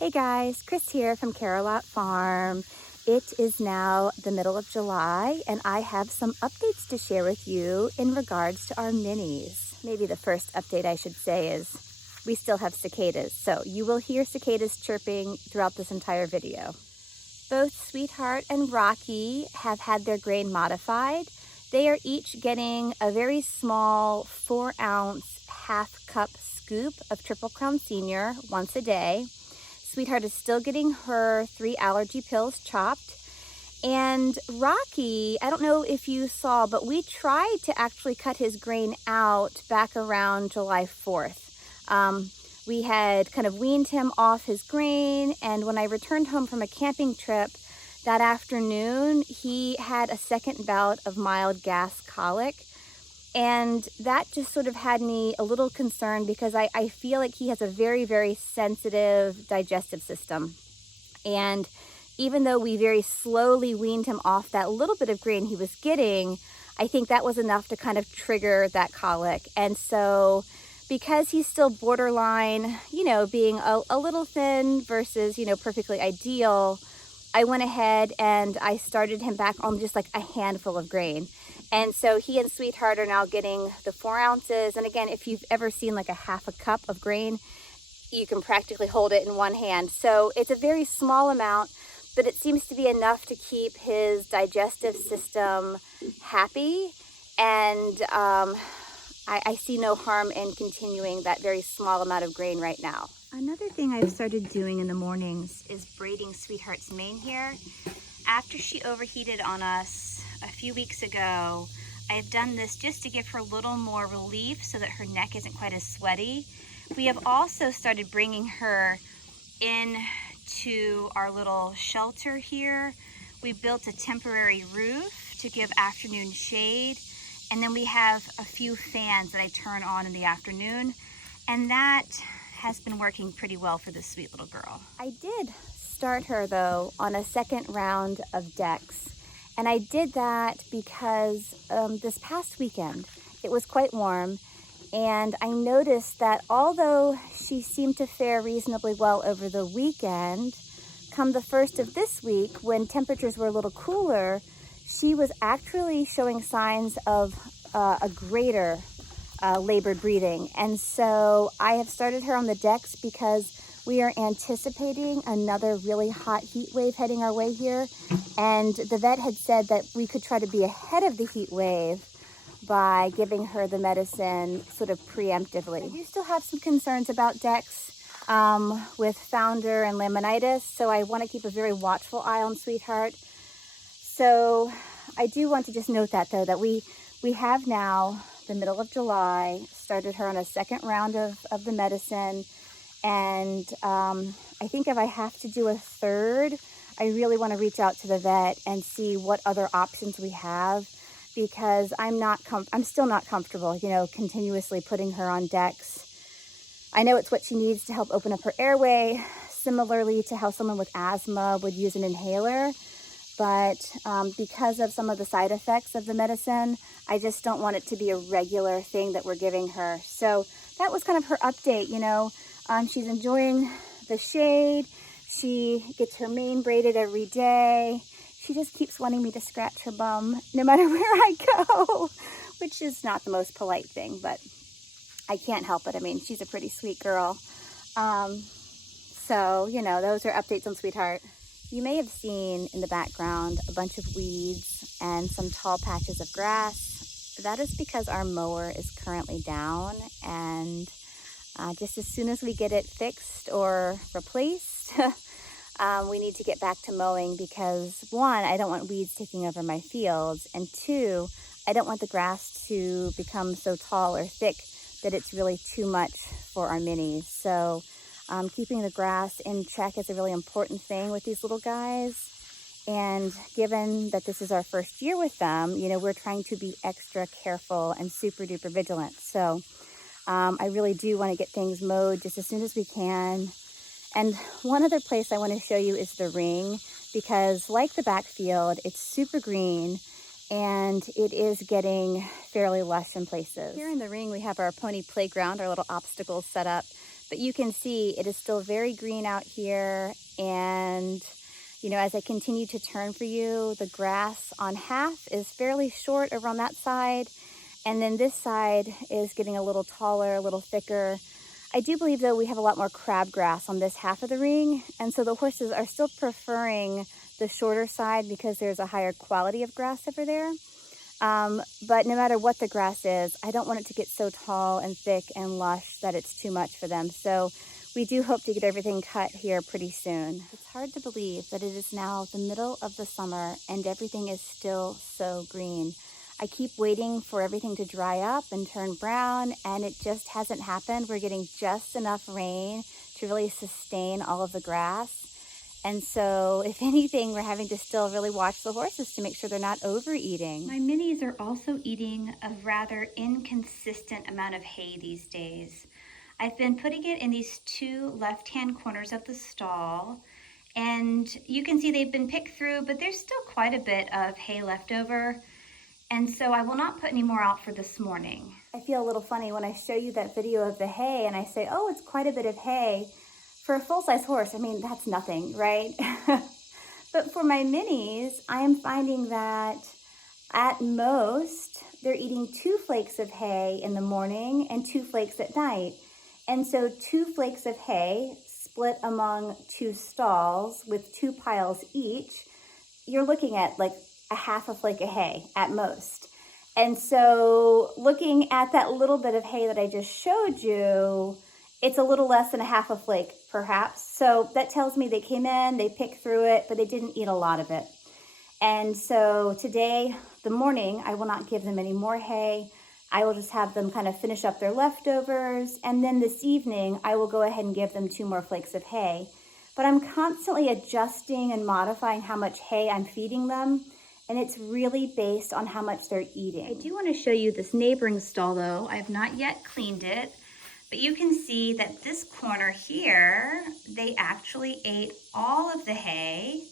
Hey guys, Chris here from Carolot Farm. It is now the middle of July and I have some updates to share with you in regards to our minis. Maybe the first update I should say is we still have cicadas, so you will hear cicadas chirping throughout this entire video. Both Sweetheart and Rocky have had their grain modified. They are each getting a very small 4-ounce half-cup scoop of Triple Crown Senior once a day. Sweetheart is still getting her 3 allergy pills chopped. And Rocky, I don't know if you saw, but we tried to actually cut his grain out back around July 4th. We had kind of weaned him off his grain, and when I returned home from a camping trip that afternoon, he had a second bout of mild gas colic. And that just sort of had me a little concerned because I feel like he has a very, very sensitive digestive system. And even though we very slowly weaned him off that little bit of grain he was getting, I think that was enough to kind of trigger that colic. And so because he's still borderline, being a little thin versus, perfectly ideal, I went ahead and I started him back on just like a handful of grain. And so he and Sweetheart are now getting the 4 ounces. And again, if you've ever seen like a half a cup of grain, you can practically hold it in one hand. So it's a very small amount, but it seems to be enough to keep his digestive system happy. And I see no harm in continuing that very small amount of grain right now. Another thing I've started doing in the mornings is braiding Sweetheart's mane here. After she overheated on us a few weeks ago, I've done this just to give her a little more relief so that her neck isn't quite as sweaty. We have also started bringing her into our little shelter here. We built a temporary roof to give afternoon shade, and then we have a few fans that I turn on in the afternoon, and that has been working pretty well for this sweet little girl. I did start her though on a second round of Dex, and I did that because this past weekend it was quite warm, and I noticed that although she seemed to fare reasonably well over the weekend, come the first of this week when temperatures were a little cooler, she was actually showing signs of a greater labored breathing. And so I have started her on the Dex because we are anticipating another really hot heat wave heading our way here. And the vet had said that we could try to be ahead of the heat wave by giving her the medicine sort of preemptively. I do still have some concerns about Dex with founder and laminitis, so I want to keep a very watchful eye on Sweetheart. So I do want to just note that though, that we have now, the middle of July, started her on a second round of the medicine. And I think if I have to do a third, I really want to reach out to the vet and see what other options we have, because I'm still not comfortable, continuously putting her on Dex. I know it's what she needs to help open up her airway, similarly to how someone with asthma would use an inhaler. But because of some of the side effects of the medicine, I just don't want it to be a regular thing that we're giving her. So that was kind of her update, she's enjoying the shade. She gets her mane braided every day. She just keeps wanting me to scratch her bum no matter where I go, which is not the most polite thing, but I can't help it. I mean, she's a pretty sweet girl. So, those are updates on Sweetheart. You may have seen in the background a bunch of weeds and some tall patches of grass. That is because our mower is currently down, and just as soon as we get it fixed or replaced, we need to get back to mowing because 1, I don't want weeds taking over my fields, and 2, I don't want the grass to become so tall or thick that it's really too much for our minis. So keeping the grass in check is a really important thing with these little guys. And given that this is our first year with them, we're trying to be extra careful and super duper vigilant. So I really do want to get things mowed just as soon as we can. And one other place I want to show you is the ring, because like the backfield, it's super green and it is getting fairly lush in places. Here in the ring, we have our pony playground, our little obstacles set up. But you can see it is still very green out here. And, you know, as I continue to turn for you, the grass on half is fairly short over on that side. And then this side is getting a little taller, a little thicker. I do believe, though, we have a lot more crabgrass on this half of the ring. And so the horses are still preferring the shorter side because there's a higher quality of grass over there. But no matter what the grass is, I don't want it to get so tall and thick and lush that it's too much for them. So we do hope to get everything cut here pretty soon. It's hard to believe that it is now the middle of the summer and everything is still so green. I keep waiting for everything to dry up and turn brown, and it just hasn't happened. We're getting just enough rain to really sustain all of the grass. And so if anything, we're having to still really watch the horses to make sure they're not overeating. My minis are also eating a rather inconsistent amount of hay these days. I've been putting it in these two left-hand corners of the stall, and you can see they've been picked through, but there's still quite a bit of hay left over. And so I will not put any more out for this morning. I feel a little funny when I show you that video of the hay and I say, oh, it's quite a bit of hay. For a full-size horse, I mean, that's nothing, right? But for my minis, I am finding that at most, they're eating 2 flakes of hay in the morning and 2 flakes at night. And so 2 flakes of hay split among 2 stalls with 2 piles each, you're looking at like a half a flake of hay at most. And so looking at that little bit of hay that I just showed you, it's a little less than a half a flake perhaps. So that tells me they came in, they picked through it, but they didn't eat a lot of it. And so today, the morning, I will not give them any more hay. I will just have them kind of finish up their leftovers. And then this evening, I will go ahead and give them 2 more flakes of hay. But I'm constantly adjusting and modifying how much hay I'm feeding them. And it's really based on how much they're eating. I do want to show you this neighboring stall though. I have not yet cleaned it, but you can see that this corner here, they actually ate all of the hay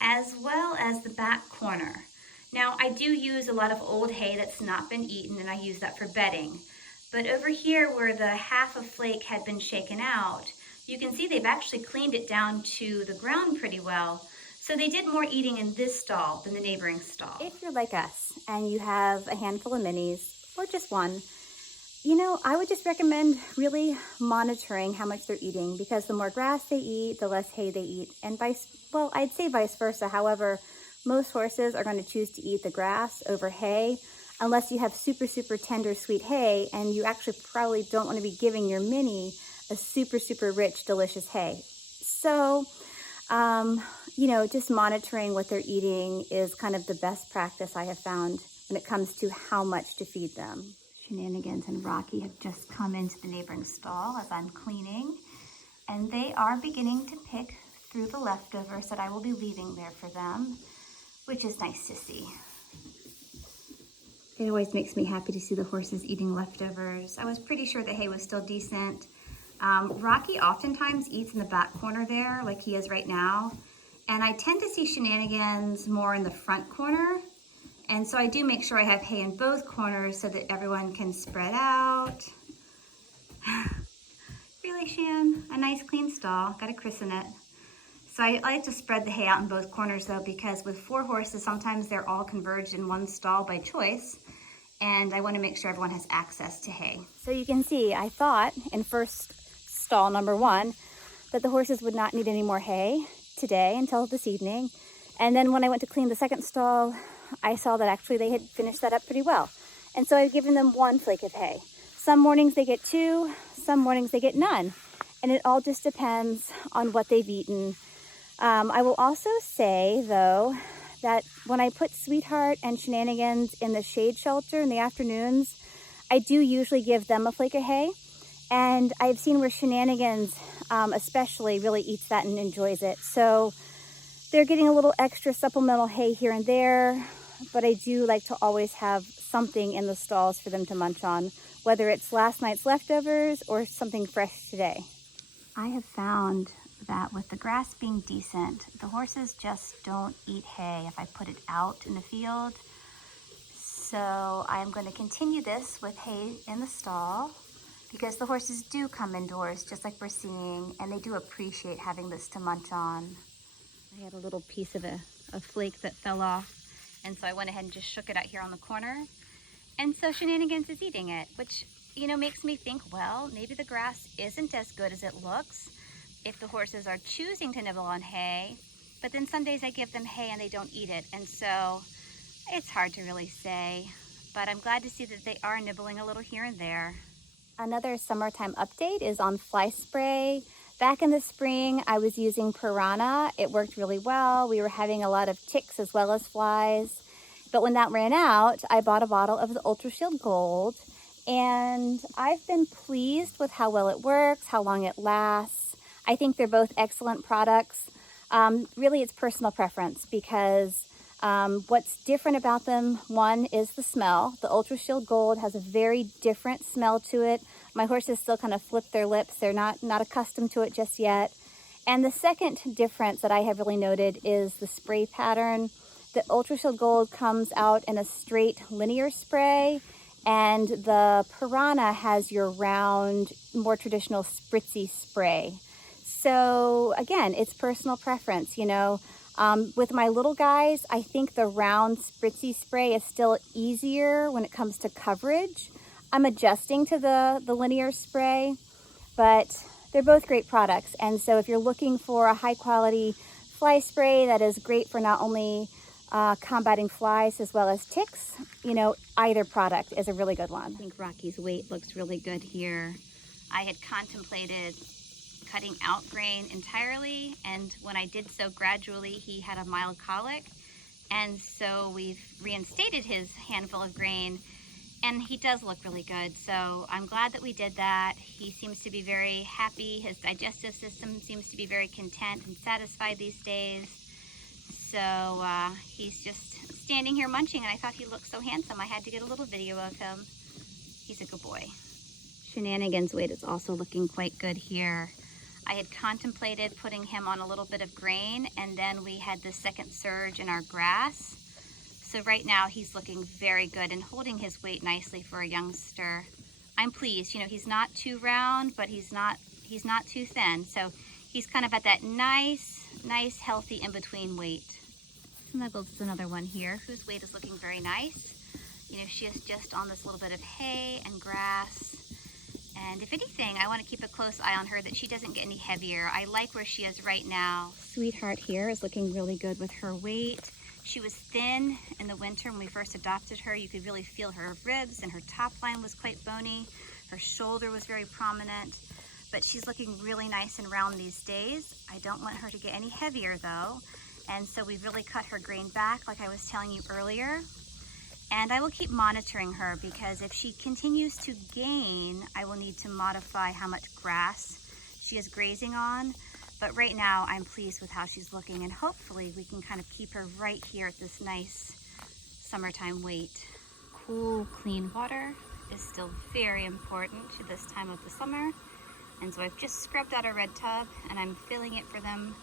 as well as the back corner. Now I do use a lot of old hay that's not been eaten and I use that for bedding. But over here where the half a flake had been shaken out, you can see they've actually cleaned it down to the ground pretty well. So they did more eating in this stall than the neighboring stall. If you're like us and you have a handful of minis or just one, you know, I would just recommend really monitoring how much they're eating, because the more grass they eat, the less hay they eat, and I'd say vice versa. However, most horses are going to choose to eat the grass over hay unless you have super, super tender, sweet hay, and you actually probably don't want to be giving your mini a super, super rich, delicious hay. So, you know, just monitoring what they're eating is kind of the best practice I have found when it comes to how much to feed them. Shenanigans and Rocky have just come into the neighboring stall as I'm cleaning, and they are beginning to pick through the leftovers that I will be leaving there for them, which is nice to see. It always makes me happy to see the horses eating leftovers. I was pretty sure the hay was still decent. Rocky oftentimes eats in the back corner there, like he is right now. And I tend to see Shenanigans more in the front corner. And so I do make sure I have hay in both corners so that everyone can spread out. Really, Shan? A nice clean stall. Gotta christen it. So I like to spread the hay out in both corners though, because with 4 horses, sometimes they're all converged in one stall by choice. And I want to make sure everyone has access to hay. So you can see, I thought in first stall number 1 that the horses would not need any more hay today until this evening. And then when I went to clean the second stall, I saw that actually they had finished that up pretty well. And so I've given them 1 flake of hay. Some mornings they get 2, some mornings they get none. And it all just depends on what they've eaten. I will also say though, that when I put Sweetheart and Shenanigans in the shade shelter in the afternoons, I do usually give them a flake of hay. And I've seen where Shenanigans especially really eats that and enjoys it. So they're getting a little extra supplemental hay here and there, but I do like to always have something in the stalls for them to munch on, whether it's last night's leftovers or something fresh today. I have found that with the grass being decent, the horses just don't eat hay if I put it out in the field. So I'm going to continue this with hay in the stall because the horses do come indoors, just like we're seeing, and they do appreciate having this to munch on. I had a little piece of a flake that fell off, and so I went ahead and just shook it out here on the corner. And so Shenanigans is eating it, which, you know, makes me think, well, maybe the grass isn't as good as it looks if the horses are choosing to nibble on hay, but then some days I give them hay and they don't eat it. And so it's hard to really say, but I'm glad to see that they are nibbling a little here and there. Another summertime update is on fly spray. Back in the spring, I was using Piranha. It worked really well. We were having a lot of ticks as well as flies. But when that ran out, I bought a bottle of the Ultra Shield Gold, and I've been pleased with how well it works, how long it lasts. I think they're both excellent products. Really, it's personal preference because what's different about them, one is the smell. The Ultra Shield Gold has a very different smell to it. My horses still kind of flip their lips. They're not accustomed to it just yet. And the second difference that I have really noted is the spray pattern. The Ultra Shield Gold comes out in a straight linear spray, and the Piranha has your round, more traditional spritzy spray. So again, it's personal preference, you know. With my little guys, I think the round spritzy spray is still easier when it comes to coverage. I'm adjusting to the linear spray, but they're both great products. And so if you're looking for a high quality fly spray that is great for not only combating flies as well as ticks, you know, either product is a really good one. I think Rocky's weight looks really good here. I had contemplated cutting out grain entirely, and when I did so gradually, he had a mild colic, and so we've reinstated his handful of grain, and he does look really good. So I'm glad that we did that. He seems to be very happy. His digestive system seems to be very content and satisfied these days. So he's just standing here munching, and I thought he looked so handsome. I had to get a little video of him. He's a good boy. Shenanigans' weight is also looking quite good here. I had contemplated putting him on a little bit of grain, and then we had the second surge in our grass. So right now he's looking very good and holding his weight nicely for a youngster. I'm pleased. You know, he's not too round, but he's not too thin. So he's kind of at that nice, healthy in-between weight. Snuggles is another one here whose weight is looking very nice. You know, she is just on this little bit of hay and grass. And if anything, I want to keep a close eye on her that she doesn't get any heavier. I like where she is right now. Sweetheart here is looking really good with her weight. She was thin in the winter when we first adopted her. You could really feel her ribs, and her top line was quite bony. Her shoulder was very prominent, but she's looking really nice and round these days. I don't want her to get any heavier though. And so we've really cut her grain back like I was telling you earlier. And I will keep monitoring her, because if she continues to gain, I will need to modify how much grass she is grazing on. But right now I'm pleased with how she's looking, and hopefully we can kind of keep her right here at this nice summertime weight. Cool, clean water is still very important to this time of the summer. And so I've just scrubbed out a red tub, and I'm filling it for them.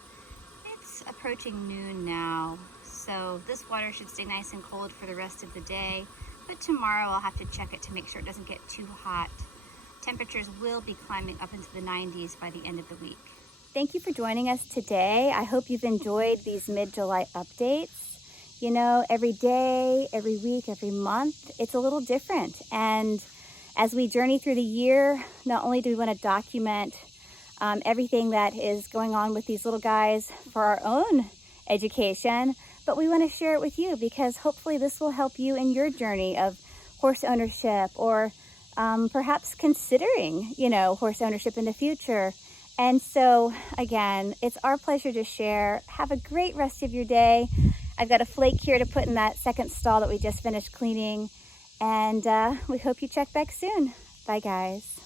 It's approaching noon now, so this water should stay nice and cold for the rest of the day, but tomorrow I'll have to check it to make sure it doesn't get too hot. Temperatures will be climbing up into the 90s by the end of the week. Thank you for joining us today. I hope you've enjoyed these mid-July updates. You know, every day, every week, every month, it's a little different. And as we journey through the year, not only do we want to document everything that is going on with these little guys for our own education, but we want to share it with you, because hopefully this will help you in your journey of horse ownership, or perhaps considering, you know, horse ownership in the future. And so again, it's our pleasure to share. Have a great rest of your day. I've got a flake here to put in that second stall that we just finished cleaning, and we hope you check back soon. Bye guys.